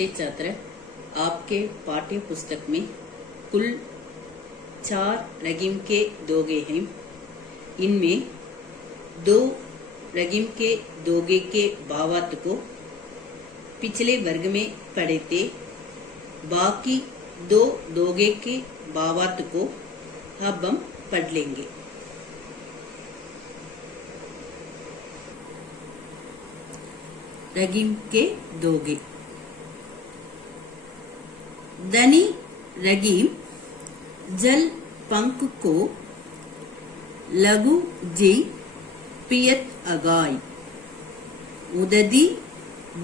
नमस्ते छात्र। आपके पाठ्य पुस्तक में कुल 4 रगीम के दोगे हैं। इनमें 2 रगीम के दोगे के भावार्थ को पिछले वर्ग में पढ़े थे। बाकी 2 दोगे के भावार्थ को अब हम पढ़ लेंगे। रगीम के दोगे। धनी रगीम जल पंख को लघु जी पियत अगाई, उददी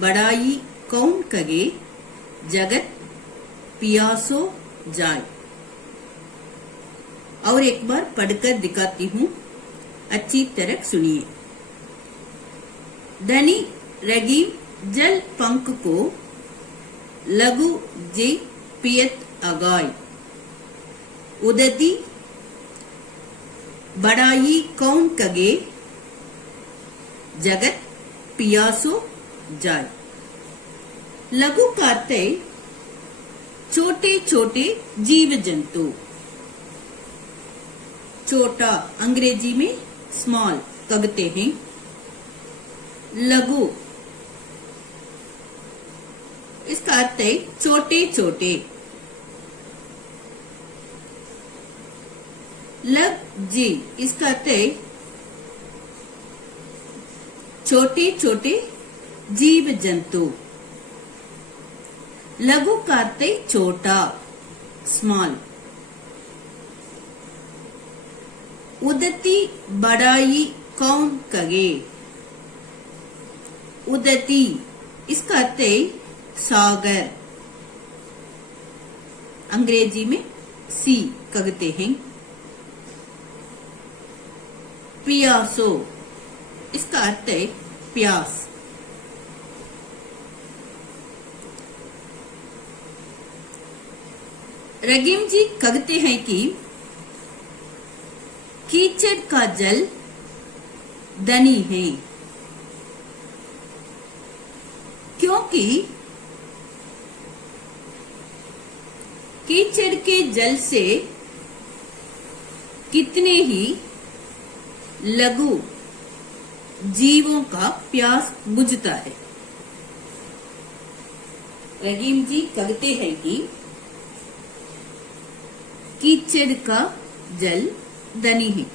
बड़ाई कौन कगे जगत पियासो जाय। और एक बार पढ़कर दिखाती हूँ, अच्छी तरह सुनिए। धनी रगीम जल पंख को लघु जी पियत अगाई, उदती बड़ाई कौन कगे जगत पियासो जाय। लघु का अर्थ है छोटे छोटे जीव जंतु। छोटा अंग्रेजी में स्मॉल कहते हैं। लघु इसका अर्थ है छोटे छोटे। लघु जी इसका अर्थ है छोटे छोटे जीव जंतु। लघु का अर्थ है छोटा, स्मॉल। उदती बड़ाई कौन कगे। उदती इसका अर्थ है सागर। अंग्रेजी में सी कहते हैं। पियासो इसका अर्थ है प्यास। रगीम जी कहते हैं कि कीचड़ का जल धनी है, क्योंकि कीचड़ के जल से कितने ही लघु जीवों का प्यास बुझता है। रगीम जी कहते हैं कि कीचड़ का जल धनी है,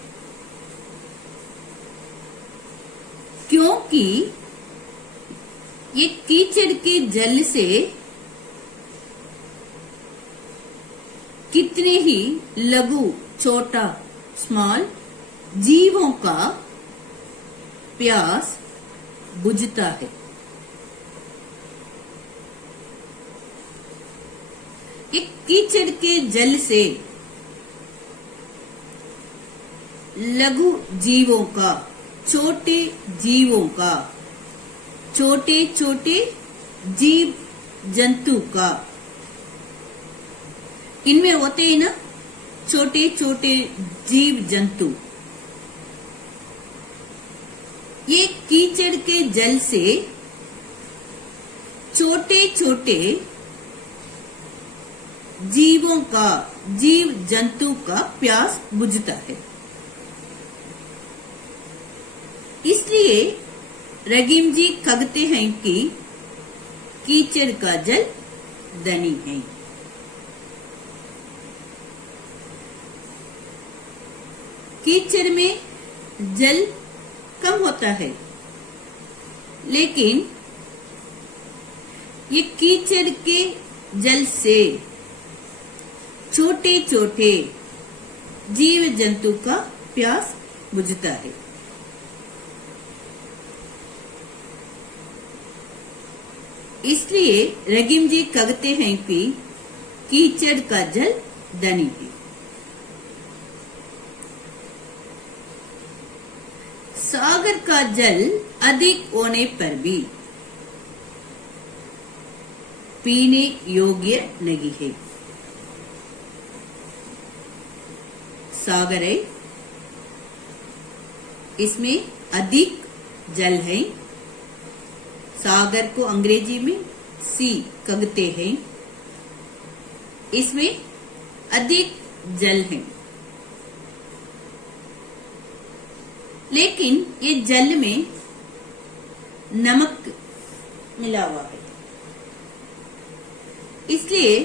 क्योंकि ये कीचड़ के जल से कितने ही लघु छोटा स्मॉल जीवों का प्यास बुझता है। ये कीचड़ के जल से लघु जीवों का, छोटे जीवों का, छोटे छोटे जीव जंतु का, इनमें होते हैं ना छोटे छोटे जीव जंतु। ये कीचड़ के जल से छोटे छोटे जीवों का, जीव जंतु का प्यास बुझता है। इसलिए रगीम जी कहते हैं कि कीचड़ का जल धनी है। कीचड़ में जल कम होता है, लेकिन ये कीचड़ के जल से छोटे छोटे जीव जंतु का प्यास बुझता है। इसलिए रगीम जी कहते हैं कि कीचड़ का जल धनी है। सागर का जल अधिक होने पर भी पीने योग्य नहीं है। सागर है, इसमें अधिक जल है। सागर को अंग्रेजी में सी कगते हैं, इसमें अधिक जल है, लेकिन ये जल में नमक मिला हुआ है, इसलिए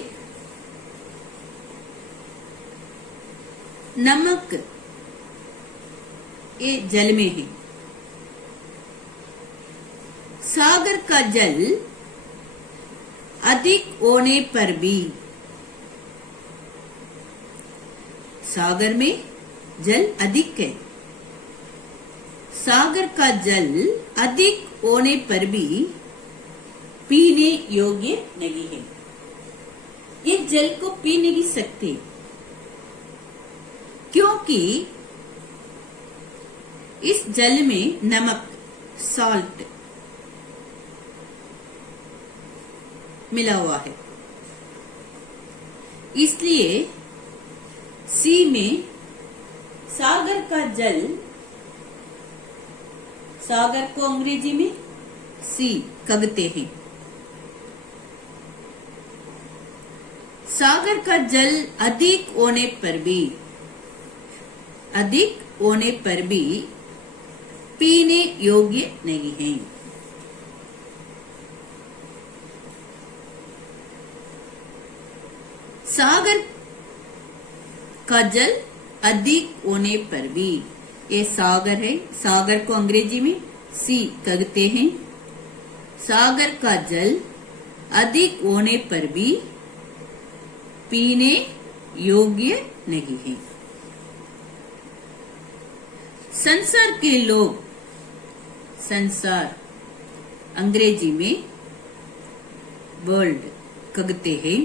नमक ये जल में है। सागर का जल अधिक होने पर भी, सागर में जल अधिक है, सागर का जल अधिक होने पर भी पीने योग्य नहीं है। ये जल को पी नहीं सकते, क्योंकि इस जल में नमक सॉल्ट मिला हुआ है, इसलिए सी में सागर का जल, सागर को अंग्रेजी में सी कहते हैं। सागर का जल अधिक होने पर भी, अधिक होने पर भी पीने योग्य नहीं है। सागर का जल अधिक होने पर भी, ये सागर है, सागर को अंग्रेजी में सी कहते हैं। सागर का जल अधिक होने पर भी पीने योग्य नहीं है। संसार के लोग, संसार अंग्रेजी में वर्ल्ड कहते हैं।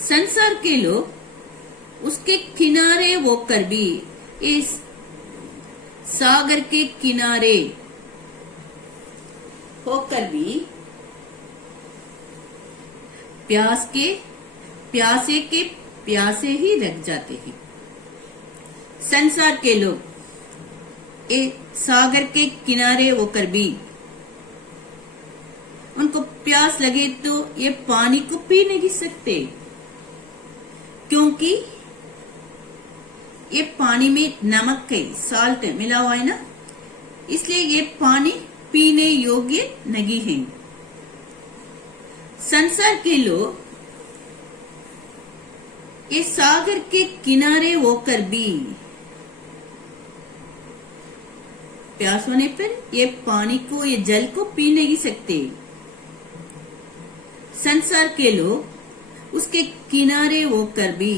संसार के लोग उसके किनारे होकर भी, इस सागर के किनारे होकर भी प्यासे ही रह जाते हैं। संसार के लोग ये सागर के किनारे होकर भी उनको प्यास लगे तो ये पानी को पी नहीं सकते, क्योंकि ये पानी में नमक है, साल्ट मिला हुआ है ना, इसलिए ये पानी पीने योग्य नहीं है। संसार के लोग ये सागर के किनारे होकर भी प्यास होने पर ये पानी को, ये जल को पी नहीं सकते। संसार के लोग उसके किनारे होकर भी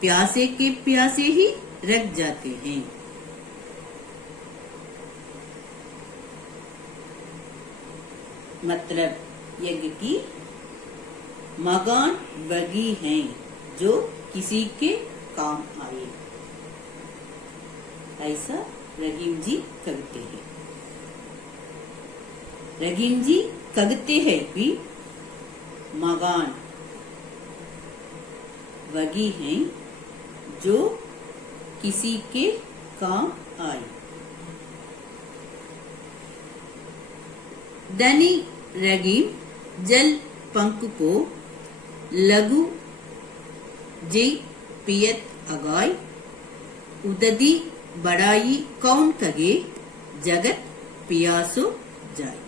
प्यासे के प्यासे ही रह जाते हैं। मतलब यज्ञ की मगान वही हैं जो किसी के काम आए, ऐसा रहीम जी कहते हैं। रहीम जी कहते हैं कि मगान वही हैं जो किसी के काम आए। धनी रहीम जल पंख को लघु जय पियत अगाय, उददी बड़ाई कौन कगे जगत पियासो जाय।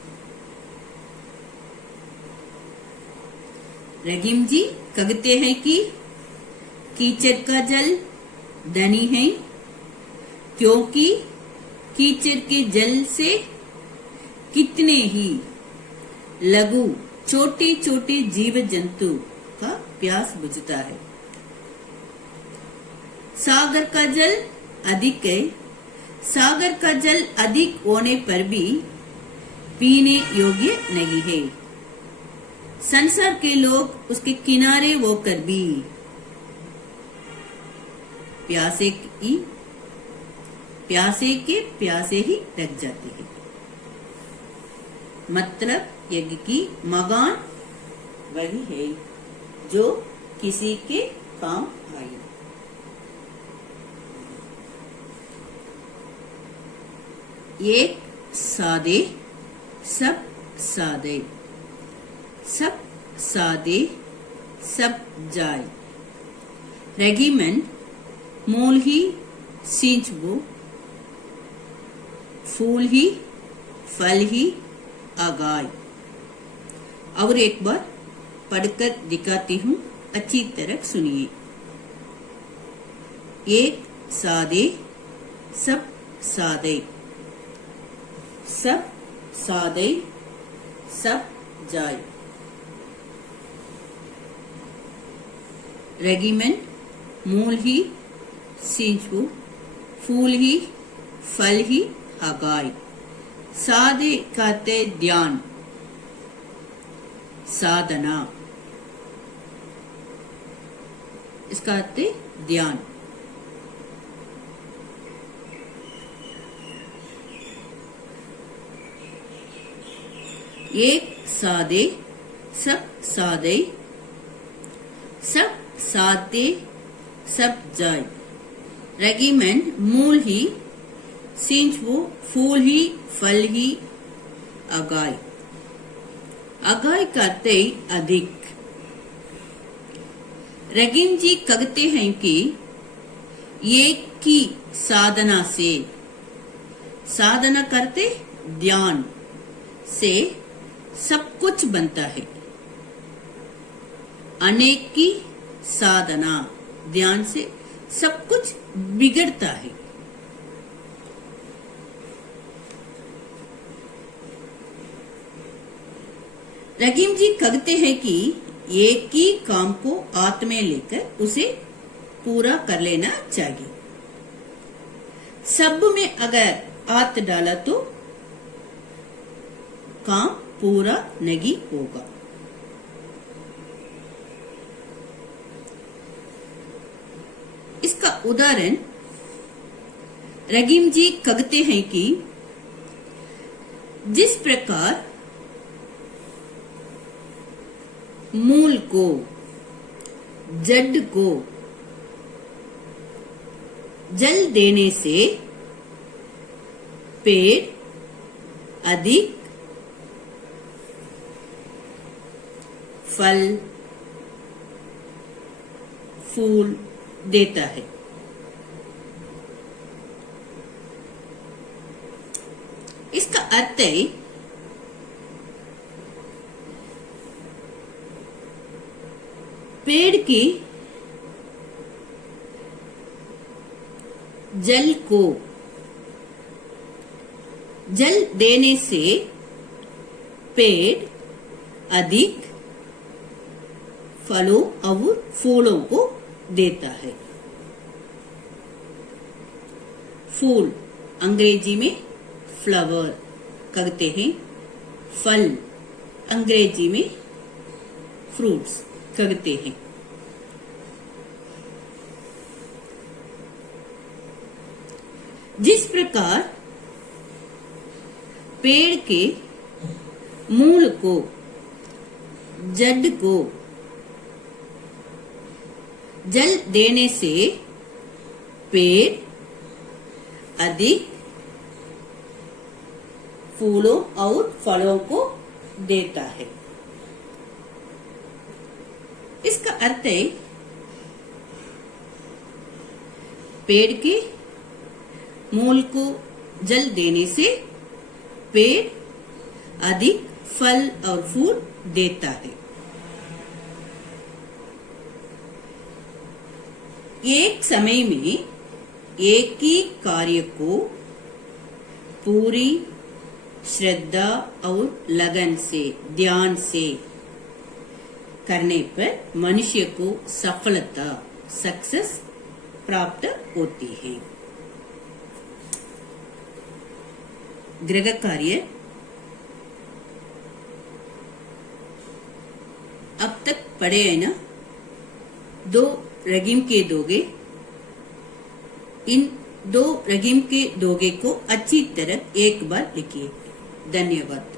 रहीम जी कहते हैं कि कीचड़ का जल धनी है, क्योंकि कीचड़ के जल से कितने ही लघु छोटे छोटे जीव जंतु का प्यास बुझता है। सागर का जल अधिक है, सागर का जल अधिक होने पर भी पीने योग्य नहीं है। संसार के लोग उसके किनारे होकर भी प्यासे के प्यासे ही रह जाते हैं। मतलब यज्ञ की मगान वही है जो किसी के काम आए। एक सादे सब सादे, सब सादे सब जाय। रेगिमेंट मूल ही सींचबो, फूल ही फल ही आगाय। और एक बार पढ़कर दिखाती हूँ, अच्छी तरह सुनिए। एक सादे सब सादे, सब सादे सब जाय। रेगिमेंट मूल ही सींचबो, फूल ही फल ही आगाय। सादे कहते ध्यान, साधना, इसका अर्थ है ध्यान। एक सादे सब सादे, सब सादे सब जाय। रेगिमेंट मूल ही सींचबो, फूल ही फल ही आगाय। आगाय कहते अधिक। रहीम जी कहते हैं कि एक की साधना से, साधना करते ध्यान से सब कुछ बनता है। अनेक की साधना, ध्यान से सब कुछ बिगड़ता है। रहीम जी कहते हैं कि एक ही काम को हाथ में लेकर उसे पूरा कर लेना चाहिए। सब में अगर हाथ डाला तो काम पूरा नहीं होगा। इसका उदाहरण रहीम जी कहते हैं कि जिस प्रकार मूल को, जड़ को जल देने से पेड़ अधिक फल फूल देता है। इसका अर्थ है पेड़ की जल को जल देने से पेड़ अधिक फलों और फूलों को देता है। फूल अंग्रेजी में फ्लावर कहते हैं, फल अंग्रेजी में फ्रूट्स कहते हैं। जिस प्रकार पेड़ के मूल को, जड़ को जल देने से पेड़ अधिक फूलों और फलों को देता है। इसका अर्थ है पेड़ के मूल को जल देने से पेड़ अधिक फल और फूल देता है। एक समय में एक ही कार्य को पूरी श्रद्धा और लगन से, ध्यान से करने पर मनुष्य को सफलता, सक्सेस प्राप्त होती है। गृह कार्य अब तक पढ़े है ना, 2 रहीम के दोगे। इन 2 रहीम के दोगे को अच्छी तरह एक बार लिखिए। धन्यवाद।